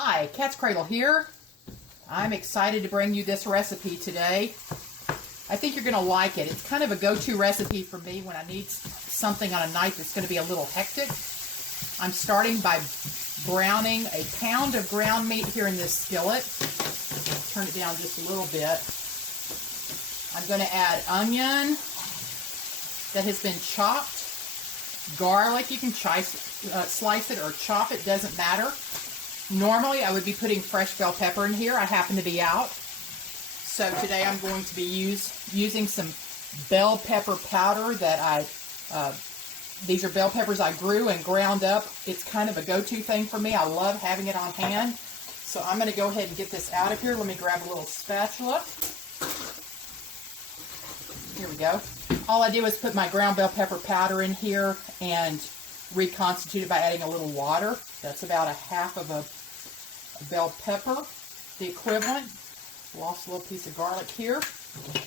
Hi, Katzcradul here. I'm excited to bring you this recipe today. I think you're going to like it. It's kind of a go-to recipe for me when I need something on a night that's going to be a little hectic. I'm starting by browning a pound of ground meat here in this skillet. Turn it down just a little bit. I'm going to add onion that has been chopped, garlic. You can slice it or chop it, doesn't matter. Normally I would be putting fresh bell pepper in here. I happen to be out. So today I'm going to be using some bell pepper powder that these are bell peppers I grew and ground up. It's kind of a go-to thing for me. I love having it on hand. So I'm going to go ahead and get this out of here. Let me grab a little spatula. Here we go. All I did was put my ground bell pepper powder in here and reconstitute it by adding a little water. That's about a half of a bell pepper, the equivalent. Lost a little piece of garlic here.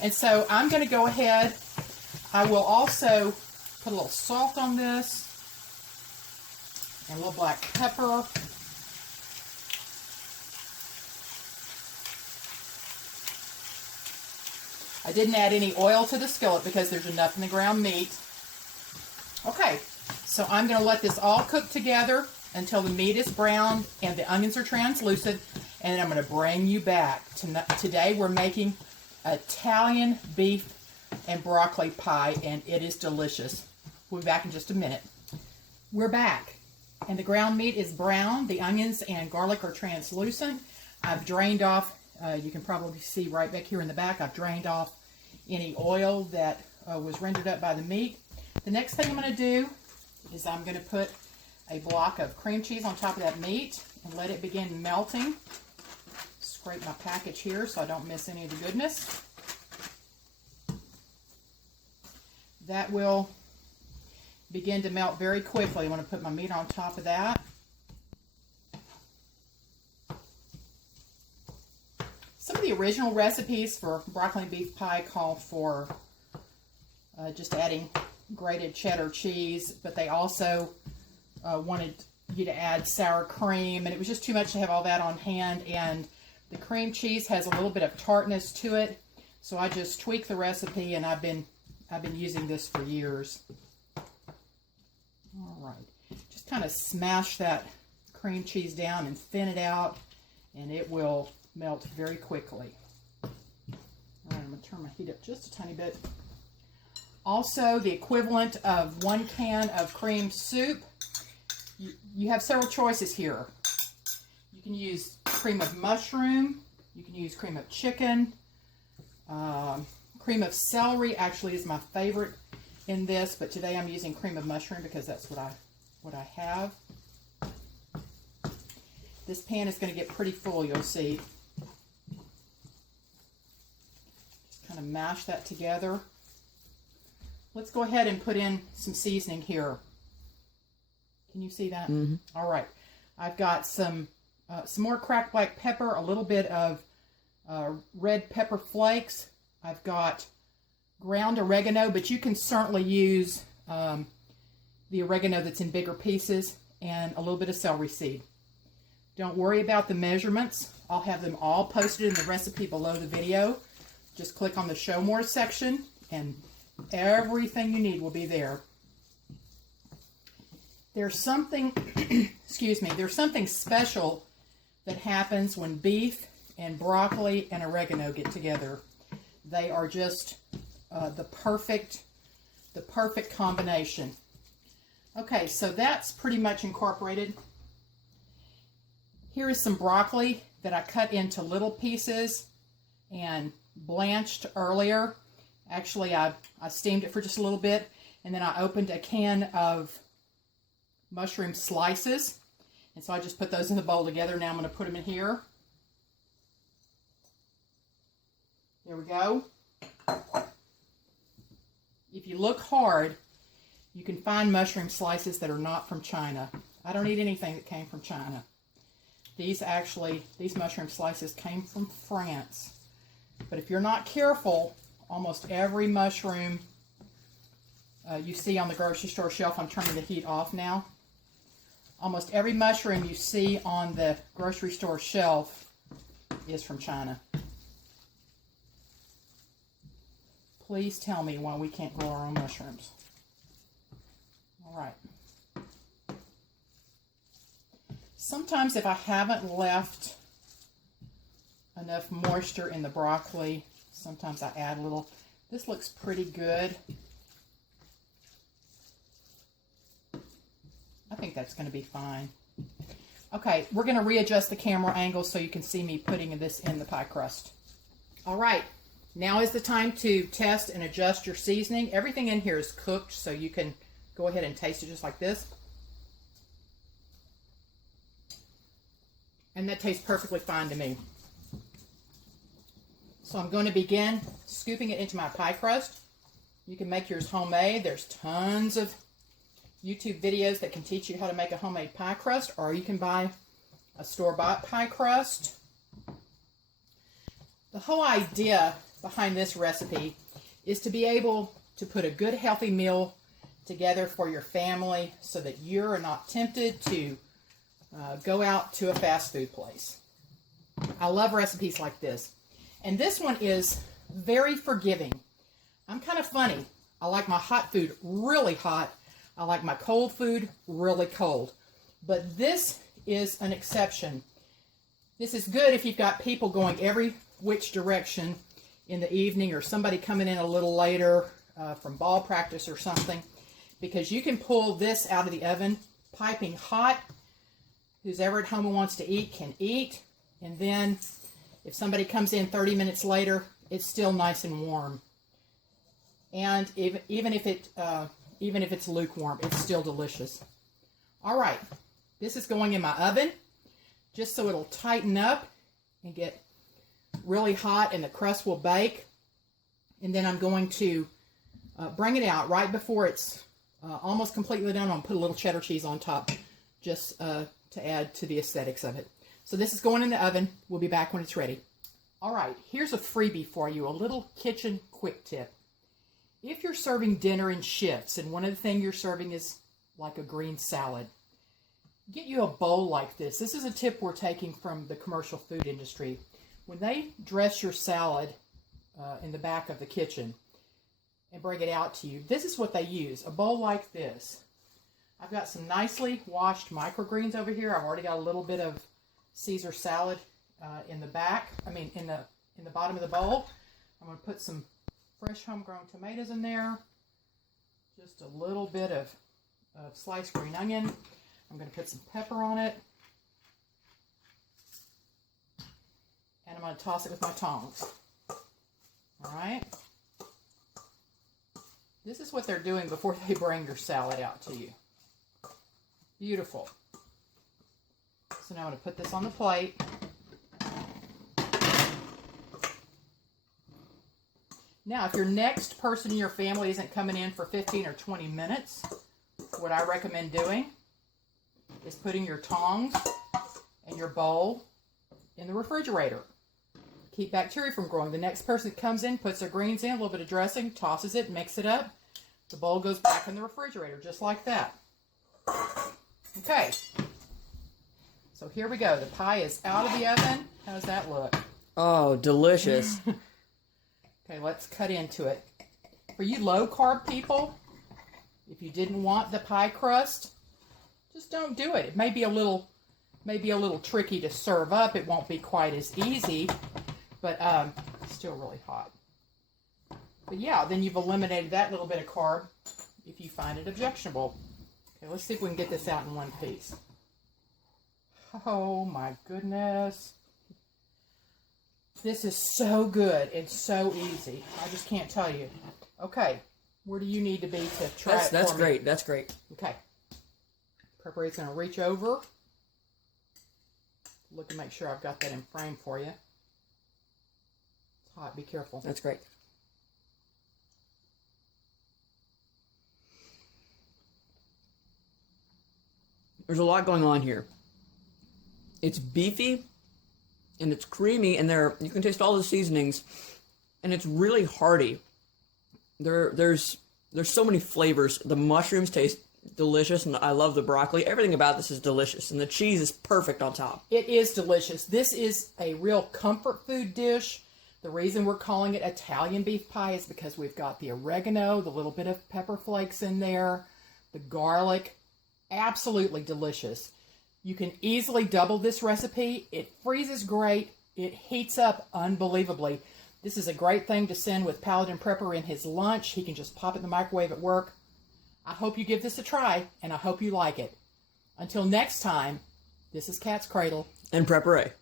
And so I'm going to go ahead. I will also put a little salt on this and a little black pepper. I didn't add any oil to the skillet because there's enough in the ground meat. Okay, so I'm going to let this all cook together until the meat is browned and the onions are translucent, and then I'm going to bring you back. Today we're making Italian beef and broccoli pie, and it is delicious. We'll be back in just a minute. We're back, and the ground meat is brown. The onions and garlic are translucent. I've drained off, you can probably see right back here in the back, I've drained off any oil that was rendered up by the meat. The next thing I'm going to do is I'm going to put a block of cream cheese on top of that meat and let it begin melting. Scrape my package here so I don't miss any of the goodness. That will begin to melt very quickly. I'm going to put my meat on top of that. Some of the original recipes for broccoli and beef pie call for just adding grated cheddar cheese, but they also wanted you to add sour cream, and it was just too much to have all that on hand, and the cream cheese has a little bit of tartness to it, so I just tweaked the recipe, and I've been using this for years. All right, just kind of smash that cream cheese down and thin it out, and it will melt very quickly. All right, I'm going to turn my heat up just a tiny bit. Also, the equivalent of 1 can of cream soup. You have several choices here. You can use cream of mushroom. You can use cream of chicken. Cream of celery actually is my favorite in this, but today I'm using cream of mushroom because that's what I have. This pan is going to get pretty full, you'll see. Just kind of mash that together. Let's go ahead and put in some seasoning here. Can you see that? Mm-hmm. All right. I've got some more cracked black pepper, a little bit of red pepper flakes. I've got ground oregano, but you can certainly use the oregano that's in bigger pieces, and a little bit of celery seed. Don't worry about the measurements. I'll have them all posted in the recipe below the video. Just click on the Show More section, and everything you need will be there. There's something, excuse me, there's something special that happens when beef and broccoli and oregano get together. They are just the perfect combination. Okay, so that's pretty much incorporated. Here is some broccoli that I cut into little pieces and blanched earlier. Actually, I steamed it for just a little bit, and then I opened a can of mushroom slices, and so I just put those in the bowl together. Now I'm going to put them in here. There we go. If you look hard, you can find mushroom slices that are not from China. I don't eat anything that came from China. These mushroom slices came from France. But if you're not careful, almost every mushroom you see on the grocery store shelf, I'm turning the heat off now, Almost every mushroom you see on the grocery store shelf is from China. Please tell me why we can't grow our own mushrooms. All right. Sometimes if I haven't left enough moisture in the broccoli, sometimes I add a little. This looks pretty good. I think that's going to be fine. Okay, we're going to readjust the camera angle so you can see me putting this in the pie crust. All right, now is the time to test and adjust your seasoning. Everything in here is cooked, so you can go ahead and taste it just like this. And that tastes perfectly fine to me. So I'm going to begin scooping it into my pie crust. You can make yours homemade. There's tons of YouTube videos that can teach you how to make a homemade pie crust, or you can buy a store-bought pie crust. The whole idea behind this recipe is to be able to put a good healthy meal together for your family so that you're not tempted to go out to a fast food place. I love recipes like this. And this one is very forgiving. I'm kind of funny. I like my hot food really hot. I like my cold food really cold. But this is an exception. This is good if you've got people going every which direction in the evening, or somebody coming in a little later from ball practice or something, because you can pull this out of the oven piping hot. Who's ever at home and wants to eat can eat. And then if somebody comes in 30 minutes later, it's still nice and warm. And even if it's lukewarm, it's still delicious. All right, this is going in my oven just so it'll tighten up and get really hot and the crust will bake. And then I'm going to bring it out right before it's almost completely done. I'm going to put a little cheddar cheese on top just to add to the aesthetics of it. So this is going in the oven. We'll be back when it's ready. All right, here's a freebie for you, a little kitchen quick tip. If you're serving dinner in shifts, and one of the things you're serving is like a green salad, get you a bowl like this. This is a tip we're taking from the commercial food industry. When they dress your salad in the back of the kitchen and bring it out to you, this is what they use, a bowl like this. I've got some nicely washed microgreens over here. I've already got a little bit of Caesar salad in the back, in the bottom of the bowl. I'm going to put some fresh homegrown tomatoes in there, just a little bit of sliced green onion. I'm going to put some pepper on it, and I'm going to toss it with my tongs. All right, this is what they're doing before they bring your salad out to you. Beautiful. So now I'm going to put this on the plate. Now, if your next person in your family isn't coming in for 15 or 20 minutes, what I recommend doing is putting your tongs and your bowl in the refrigerator. Keep bacteria from growing. The next person that comes in, puts their greens in, a little bit of dressing, tosses it, mix it up. The bowl goes back in the refrigerator, just like that. Okay. So here we go. The pie is out of the oven. How does that look? Oh, delicious. Okay, let's cut into it. For you low-carb people, if you didn't want the pie crust, just don't do it. It may be a little tricky to serve up. It won't be quite as easy, but it's still really hot. But yeah, then you've eliminated that little bit of carb if you find it objectionable. Okay, let's see if we can get this out in one piece. Oh my goodness. This is so good and so easy. I just can't tell you. Okay, where do you need to be to try it? That's for great. me? That's great. Okay. Preparate's going to reach over. Look and make sure I've got that in frame for you. It's hot. Be careful. That's great. There's a lot going on here. It's beefy and it's creamy, and you can taste all the seasonings, and it's really hearty. There's so many flavors. The mushrooms taste delicious, and I love the broccoli. Everything about this is delicious, and the cheese is perfect on top. It is delicious. This is a real comfort food dish. The reason we're calling it Italian beef pie is because we've got the oregano, the little bit of pepper flakes in there, the garlic. Absolutely delicious. You can easily double this recipe. It freezes great. It heats up unbelievably. This is a great thing to send with Paladin Prepper in his lunch. He can just pop it in the microwave at work. I hope you give this a try, and I hope you like it. Until next time, this is Katzcradul. And Prepper A.